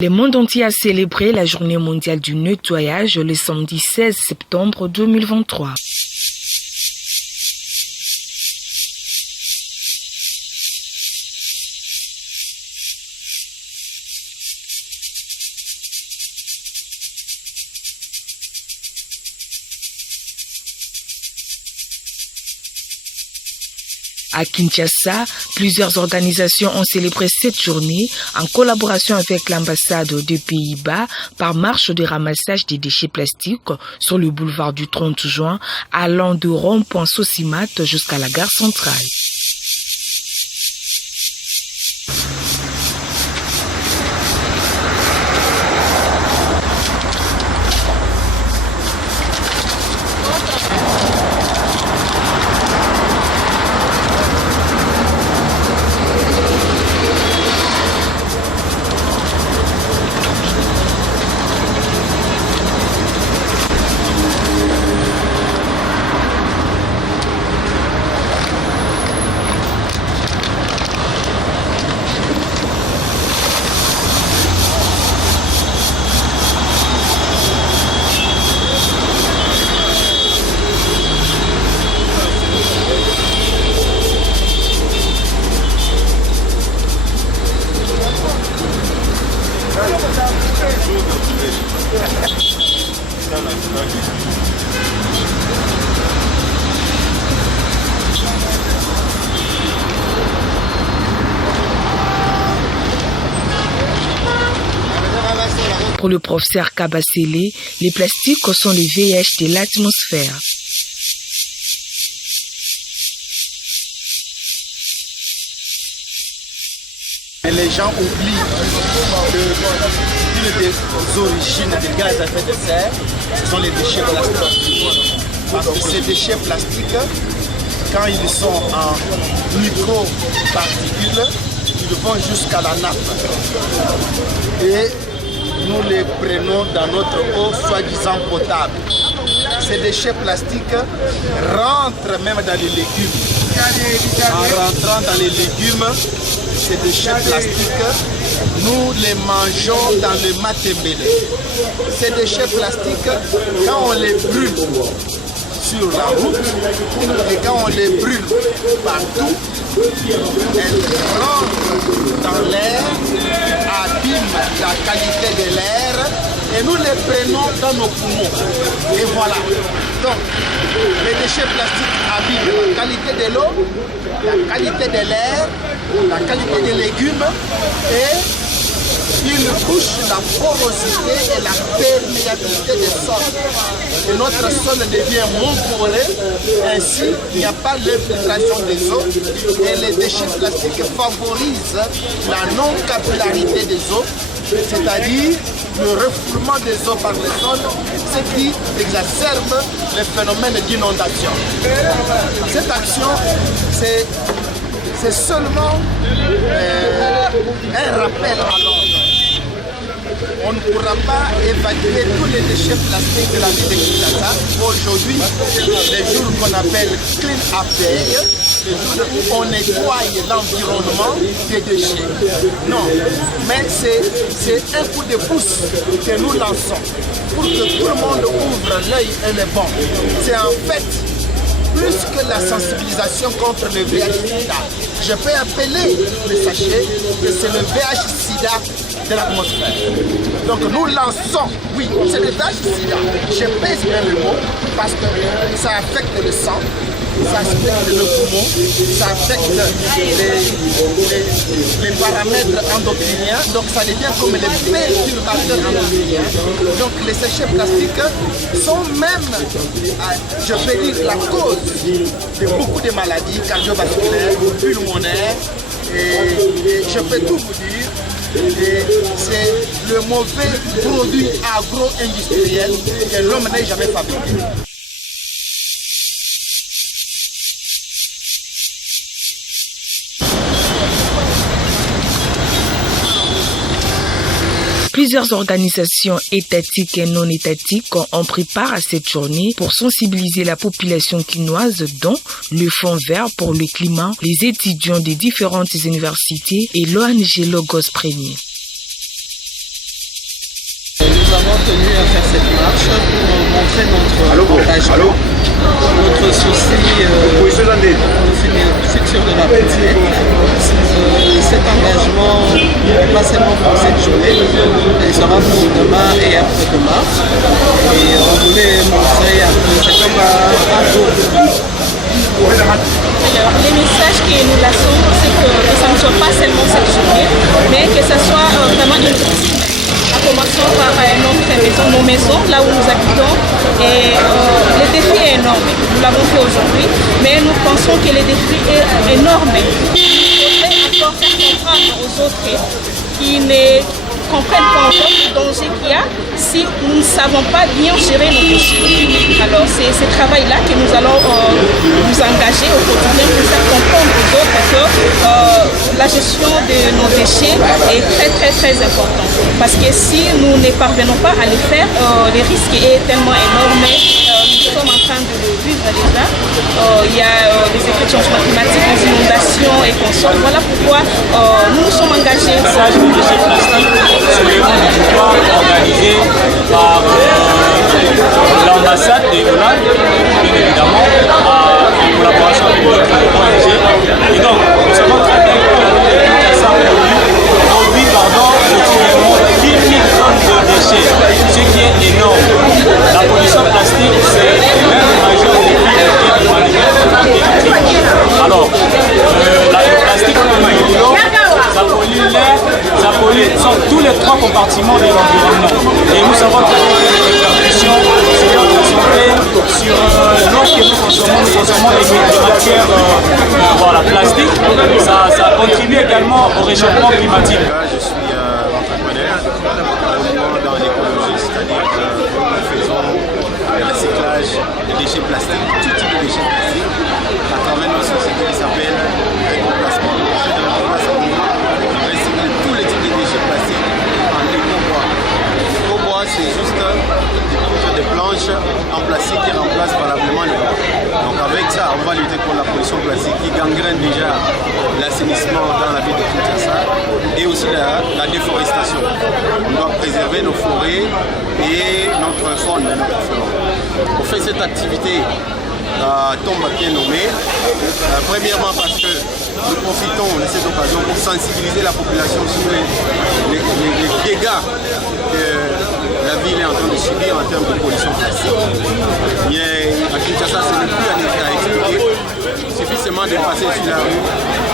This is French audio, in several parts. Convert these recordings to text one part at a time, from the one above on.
Le monde entier a célébré la journée mondiale du nettoyage le samedi 16 septembre 2023. À Kinshasa, plusieurs organisations ont célébré cette journée en collaboration avec l'ambassade des Pays-Bas par marche de ramassage des déchets plastiques sur le boulevard du 30 juin allant de rond-point Sosimat jusqu'à la gare centrale. Pour le professeur Kabasele, les plastiques sont les VIH de l'atmosphère. Les gens oublient que l'une des origines des gaz à effet de serre, ce sont les déchets plastiques. Parce que ces déchets plastiques, quand ils sont en micro-particules, ils vont jusqu'à la nappe. Et nous les prenons dans notre eau soi-disant potable. Ces déchets plastiques rentrent même dans les légumes. En rentrant dans les légumes, ces déchets plastiques, nous les mangeons dans le matembele. Ces déchets plastiques, quand on les brûle sur la route et quand on les brûle partout, elles rentrent dans l'air, abîment la qualité de l'air et nous les prenons dans nos poumons. Et voilà. Donc, les déchets plastiques abîment la qualité de l'eau, la qualité de l'air, la qualité des légumes et ils touchent la porosité et la perméabilité des sols. Et notre sol devient montporeux, ainsi il n'y a pas l'infiltration des eaux et les déchets plastiques favorisent la non-capillarité des eaux, c'est-à-dire le refoulement des eaux par les sols, ce qui exacerbe le phénomène d'inondation. Cette action, c'est seulement un rappel à l'ordre. On ne pourra pas évacuer tous les déchets plastiques de la ville de Kinshasa. Aujourd'hui, les jours qu'on appelle Clean Up Day, les jours où on nettoie l'environnement des déchets. Non, mais c'est un coup de pouce que nous lançons pour que tout le monde ouvre l'œil et le bon. C'est en fait plus que la sensibilisation contre le VIH-Sida. Je peux appeler, mais sachez que c'est le VIH-Sida de l'atmosphère. Donc nous lançons, oui, c'est le VIH-Sida. Je pèse bien le mot parce que ça affecte le sang, ça affecte le poumon, ça affecte les paramètres endocriniens, donc ça devient comme les perturbateurs endocriniens. Donc les déchets plastiques sont même, je peux dire, la cause de beaucoup de maladies cardiovasculaires, pulmonaires, et je peux tout vous dire. C'est le mauvais produit agro-industriel que l'homme n'a jamais fabriqué. Plusieurs organisations étatiques et non étatiques ont pris part à cette journée pour sensibiliser la population quinoise, dont le Fonds vert pour le climat, les étudiants des différentes universités et l'ONG Logos Premier. tenu à faire cette marche pour montrer notre engagement, notre souci du futur de la petite. Cet engagement n'est pas seulement pour cette journée, il sera pour demain et après-demain. Et on voulait montrer un peu cet engagement. Alors, les messages que nous lançons, c'est que ça ne soit pas seulement cette journée, mais que ça soit vraiment une routine. En commençant par nos maisons, là où nous habitons. Et le défi est énorme. Nous l'avons fait aujourd'hui, mais nous pensons que le défi est énorme. Il faudrait encore faire comprendre aux autres qui ne comprennent pas encore le danger qu'il y a si nous ne savons pas bien gérer nos déchets. Alors c'est ce travail-là que nous allons nous engager au quotidien pour faire comprendre aux autres que la gestion de nos déchets est très importante. Parce que si nous ne parvenons pas à le faire, le risque est tellement énorme. Nous sommes en train de le vivre déjà. Il y a des effets de changement climatique, des inondations et consorts. Voilà pourquoi nous nous sommes engagés. C'est organisé par l'ambassade de Hollande, bien évidemment, en collaboration avec d'autres ONG. Et donc, nous savons très bien que la ville de Kinshasa produit quotidiennement 10 000 tonnes de déchets, ce qui est énorme. La pollution plastique, c'est l'un des majeurs défis de l'humanité. Alors, le plastique pollue l'eau, ça pollue l'air, ça pollue tous les 3 compartiments de l'environnement. Et nous savons très bien que les répercussions sur notre santé, sur l'eau que nous consommons des matières plastiques, ça contribue également au réchauffement climatique. Je suis entrepreneur dans l'écologie, c'est-à-dire que nous faisons le recyclage des déchets plastiques, tout type de déchets plastiques, à travers notre société qui s'appelle Éco-Placement. Tous les types de déchets plastiques en éco-bois. L'éco-bois, c'est juste des planches en plastique qui remplacent valablement le bois. Donc avec ça, on va lutter contre la pollution plastique qui gangrène déjà l'assainissement dans la ville de Kinshasa et aussi la déforestation. On doit préserver nos forêts et notre faune et notre flore. On fait cette activité tombe bien nommée. Premièrement parce que nous profitons de cette occasion pour sensibiliser la population sur les dégâts que la ville est en train de subir en termes de pollution plastique. À Kinshasa, ce n'est plus à expliquer. Il suffit seulement de passer sur la rue,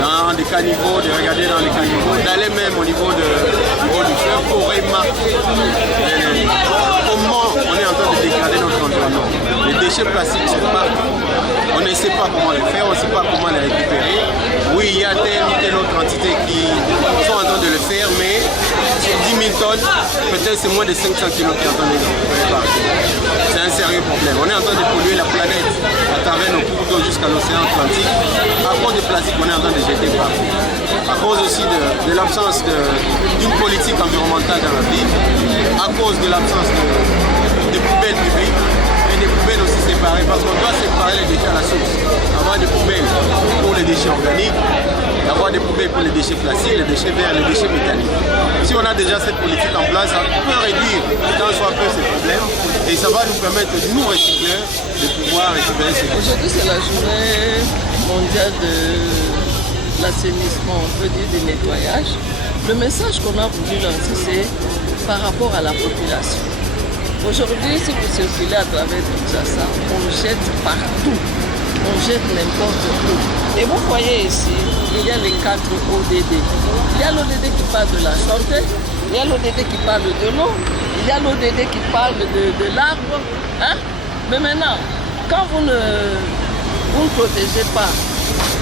dans des caniveaux, de regarder dans les caniveaux, d'aller même au niveau du fleuve pour remarquer comment on est en train de dégrader notre environnement. Les déchets plastiques sont partout. On ne sait pas comment les faire, on ne sait pas comment les récupérer. Oui, il y a telle ou telle autre entité qui sont en train de le faire, mais sur 10 000 tonnes, peut-être c'est moins de 500 kilos qui sont en train de le récupérer partout. C'est un sérieux problème. On est en train de polluer la planète à travers nos cours d'eau jusqu'à l'océan Atlantique. À cause de plastique, on est en train de jeter partout. À cause aussi de l'absence d'une politique environnementale dans la ville, à cause de l'absence de poubelles publiques et des poubelles aussi séparées, parce qu'on doit séparer les déchets à la source. Avoir des poubelles pour les déchets organiques, avoir des poubelles pour les déchets plastiques, les déchets verts, les déchets métalliques. Si on a déjà cette politique en place, ça peut réduire tant soit peu ces problèmes et ça va nous permettre, nous recycleurs, de pouvoir récupérer ces déchets. Aujourd'hui, c'est la journée mondiale de l'assainissement, on peut dire du nettoyage. Le message qu'on a voulu lancer, c'est par rapport à la population. Aujourd'hui, si vous circulez à travers Kinshasa, on jette partout. On jette n'importe où. Et vous voyez ici, il y a les 4 ODD. Il y a l'ODD qui parle de la santé, il y a l'ODD qui parle de l'eau, il y a l'ODD qui parle de l'arbre. Hein? Mais maintenant, quand vous ne protégez pas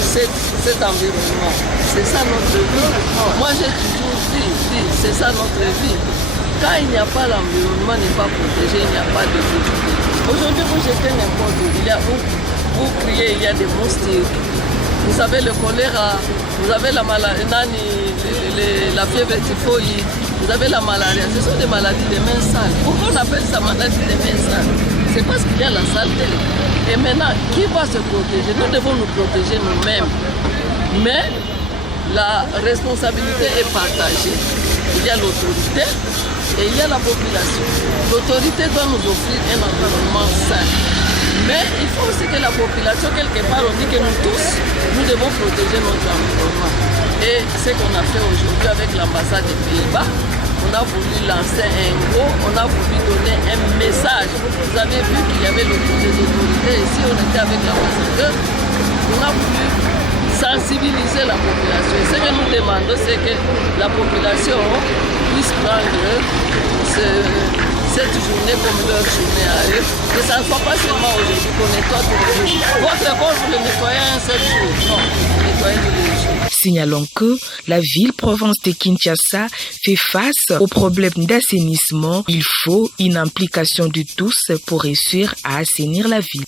cet environnement, c'est ça notre vie. Moi, j'ai toujours dit, c'est ça notre vie. Quand il n'y a pas l'environnement, n'est pas protégé, il n'y a pas de vie. Aujourd'hui, vous jetez n'importe où. Vous criez, il y a des moustiques. Vous avez le choléra, vous avez la maladie, la fièvre typhoïde, vous avez la malaria. Ce sont des maladies des mains sales. Pourquoi on appelle ça maladie des mains sales? C'est parce qu'il y a la saleté. Et maintenant, qui va se protéger? Nous devons nous protéger nous-mêmes. Mais la responsabilité est partagée. Il y a l'autorité et il y a la population. L'autorité doit nous offrir un environnement sain. Mais il faut aussi que la population, quelque part, on dit que nous tous, nous devons protéger notre environnement. Et ce qu'on a fait aujourd'hui avec l'ambassade des Pays-Bas, on a voulu lancer un gros, on a voulu donner un message. Vous avez vu qu'il y avait des autorités ici, on était avec l'ambassadeur. On a voulu sensibiliser la population. Et ce que nous demandons, c'est que la population puisse prendre cette journée comme leur journée à eux. Que ça ne soit pas seulement aujourd'hui qu'on nettoie tous les jours. Votre corps, vous le nettoyez un seul jour. Non, vous nettoyez tous les jours. Signalons que la ville-province de Kinshasa fait face aux problèmes d'assainissement. Il faut une implication de tous pour réussir à assainir la ville.